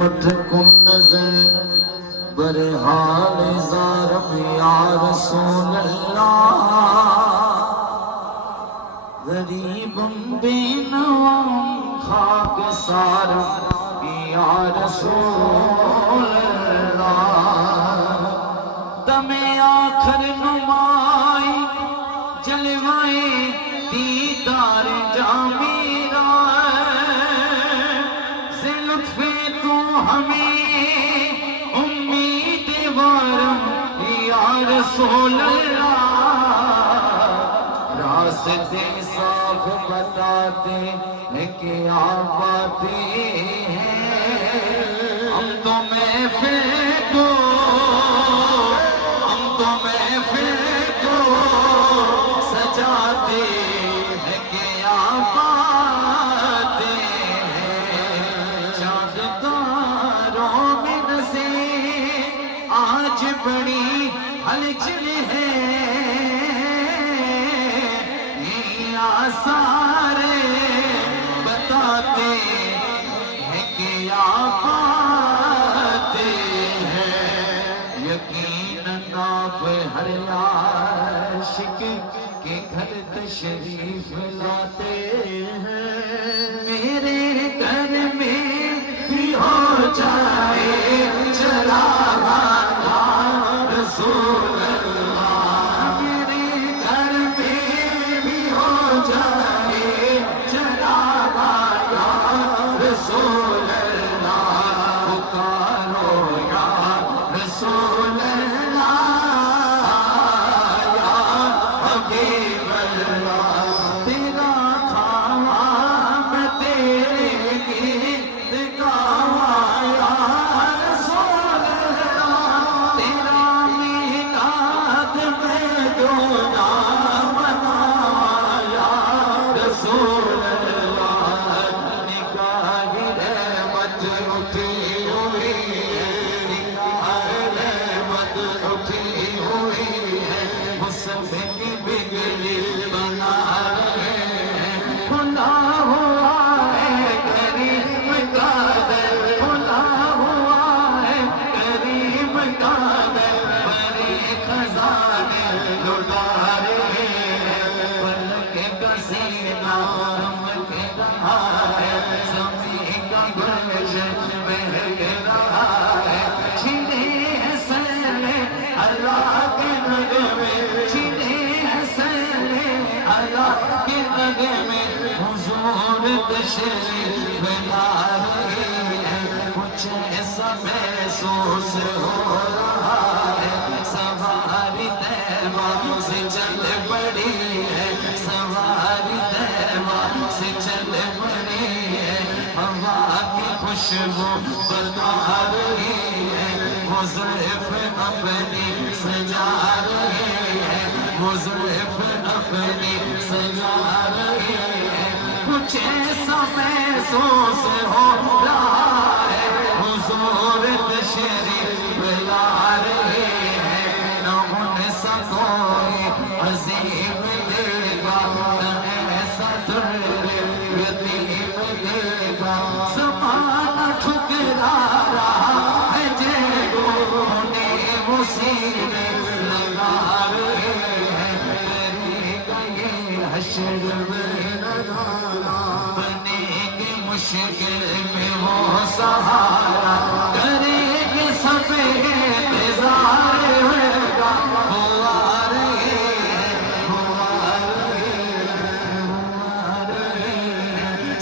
मत को नजर बरहाल ज़ारम या रसूल अल्लाह गरीबम बेनवाम खाक सार या रसूल अल्लाह दमे आखिर नुमाई जलवाए दीदार जामीरा से लुत्फे तो हमें उम्मीद वारम या रसूल अल्लाह रास्ते साफ बताते हैं कि आप आते हैं हम तो महफिल को सजाते हैं कि आप आते हैं चाँद तारों में नसे आज बड़ी हलचल है सारे बताते हैं कि आप आते हैं यकीनन आप हर आशिक के घर तशरीफ लाते हैं मेरे घर में भी हो जाए चरागा रसूल अल्लाह मेरे घर में भी हो जाए चरागा रसूल अल्लाह पुकारो या रसूल तेरा खावा मैं तेरे गीत गावा या रसूल अल्लाह तेरा मीलाद मैं जो नाम मनावा या रसूल अल्लाह निगाह रहमत उठी हुई है निगाह रहमत उठी हुई है मुसफ़े की बिगड़ी बना रहे हैं खुला हुआ है करीम का दर खुला हुआ है करीम का दर बड़े खजाने लुटा रहे हैं पलक का सीना चमक रहा है ज़मीं का गुलशन महक रहा है छिड़े हैं सैले अल्लाह के नगमे अल्लाह के नगे में हुजूर तशरीफ ला रहे हैं कुछ ऐसा महसूस हो रहा है सवारी तैबा से चल पड़ी है सवारी तैबा से चल पड़ी है हवा की खुशबू बता रही है वो ज़ुल्फ़ अपनी सजा रही है वो ज़ुल्फ़ अपनी सजा रही है कुछ ऐसा महसूस हो रहा है हुजूर तशरीफ ला रहे हैं न उनसा कोई अज़ीम देगा न ऐसा दुर्र यतीम देगा ज़माना ठुकरा रहा है जो उन्हें वो सीने लगा रहे हश्र में लगाना बनेगी मुश्किल में वो सहारा करेंगे सब इंतजार होगा वो आ रहे हैं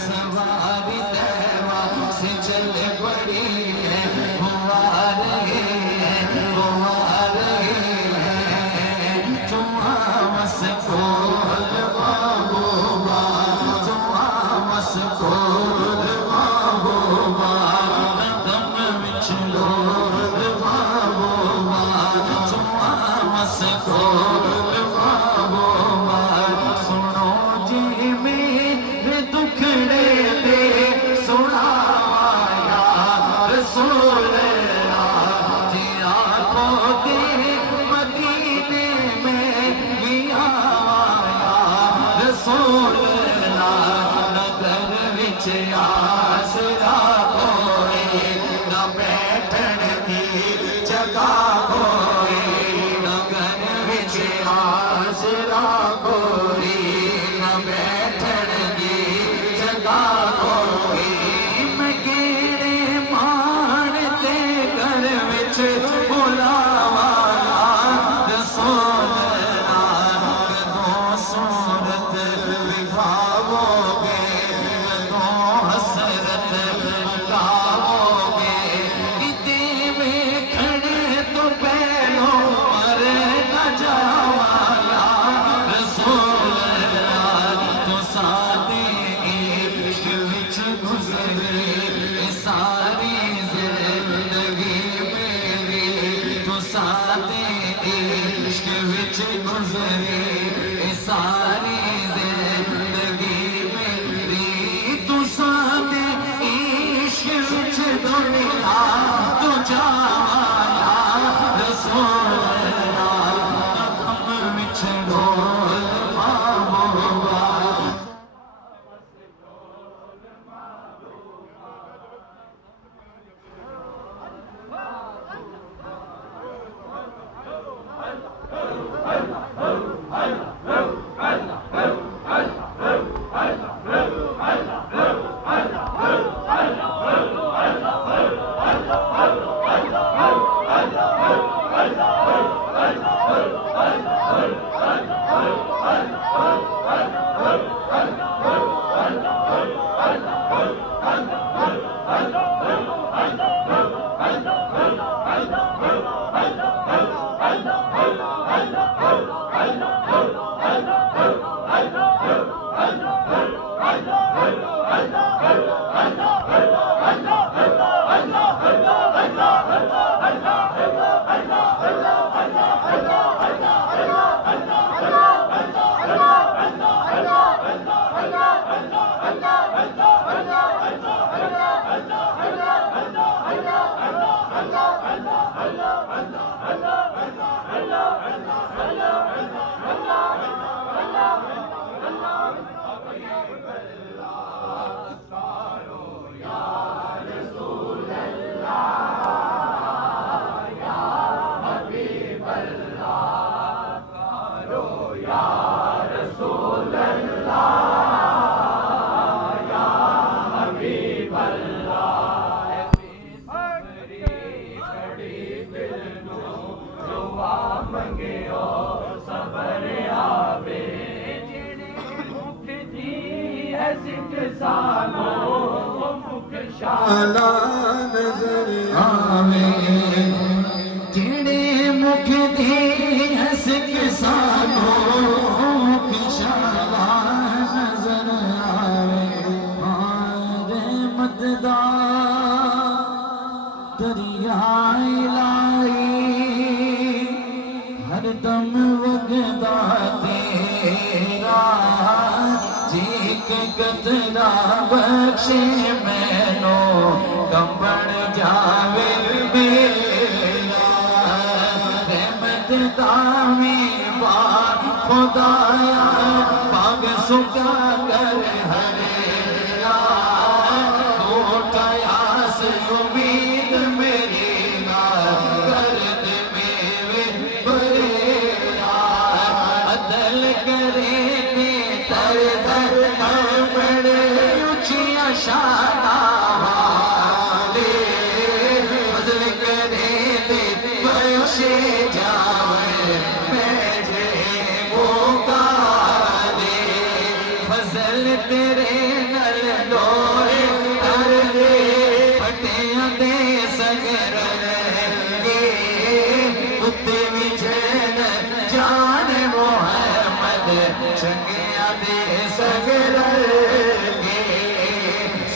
सवारी तैबा से चल पड़ी है वो आ रहे हैं तुम आवाज़ को सुनो जी मेरे दुखड़े दे सुनावा या जगा कोई नगर विच आसरा कोई न बैठण दी जगा कोई मैं केड़े मान ते घर विच बुलावा रसूल सूरत विखाओगे कदों हसरत लगाओगे इते वेखणे तो पहलो मर न जावाया रसूल तो सादे इश्क विच गुजरे सारी जिंदगी मेरी तो सादे इश्क विच गुजरे सारी जिंदगी मेरी तू सामने इश्क विच दुनिया तू जाया रसूल हम विच ढोल मामूगा शाला नजर आवे जेड़े मुख दी हंस के सानो शाला नजर आवे रहमत दा दरिया लाई हरदम वगदा तेरा जीक कतरा बख्शे मैनो कंबन जावे मेरा रहमत दावे बाग खुदाया बाग सुखा कर हरेरा उठायास उम्मीद मेरी ना कर दे मेरे बरेरा अदल करे तर तर बड़े ऊंचिया शाना वाले फजल करे दे बख्शे जावे मेरे मौका दे फजल तेरे नल लोए कर दे फटियां दे सगर के उत्ते विजन जान मोहम्मद चंगिया दे सगर के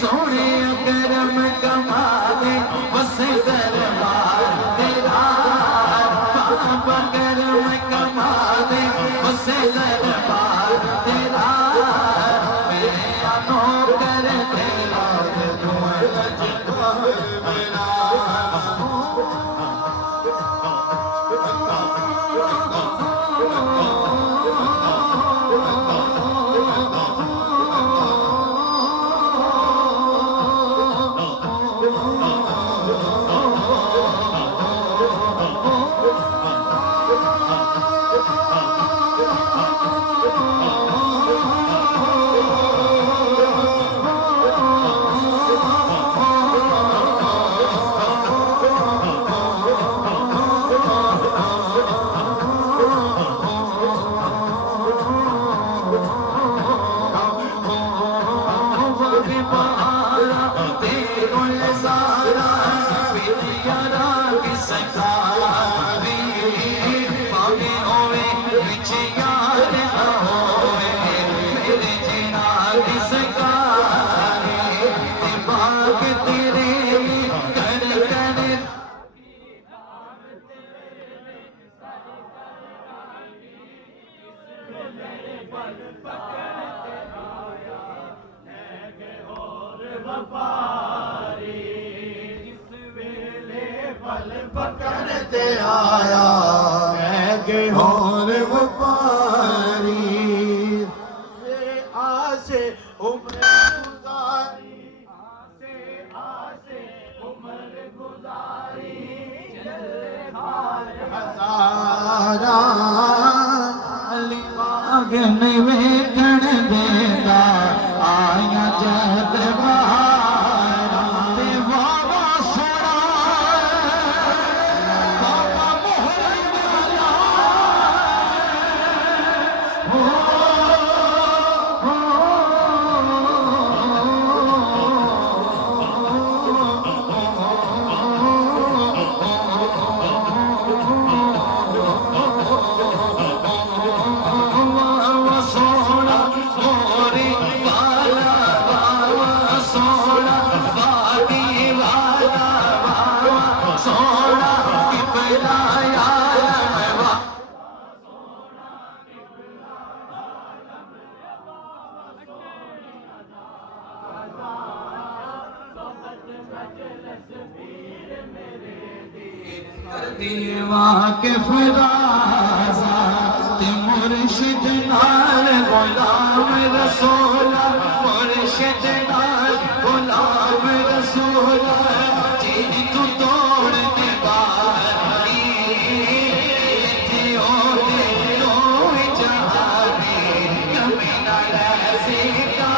सोने करम कमा दे बस दरबार तेरा पापा करम कमा दे बस दरबार तेरा मैं नौकर तेरा तू मेरा पकड़ते आया है कि और व्यापारी आसे उम्र गुजारी आसे उम्र गुजारी हजारा अली बाग में वेखण देता आया जद बहारा ते बाबा सोना बाबा मोहर वाला सोना मोरी वाला बाबा सोना वादी वाला बाबा सोना किबला यार दीवा के फराजा ते मुर्शिद नाल गुलाम रसूला मुर्शिद नाल गुलाम रसूला जी तू तोड़ने वाली थे ओ तेरो जहानी कभी ना ऐसी का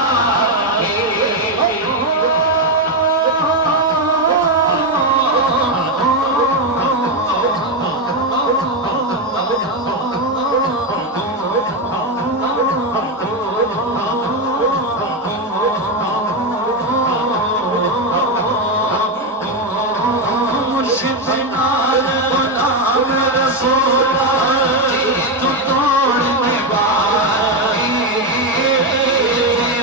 मुर्शिद नाल गुलाम रसूला जी तू तोड़ने वाली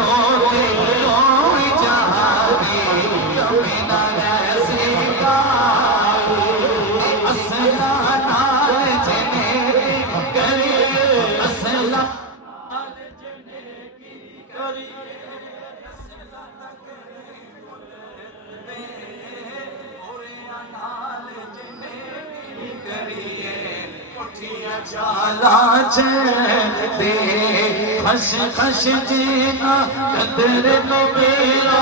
हो तेरो जहानी कभी ना ऐसी का असला नाल जने करी असला नाल जने की करी जाला दे खश खश जीना कदर नो मेरा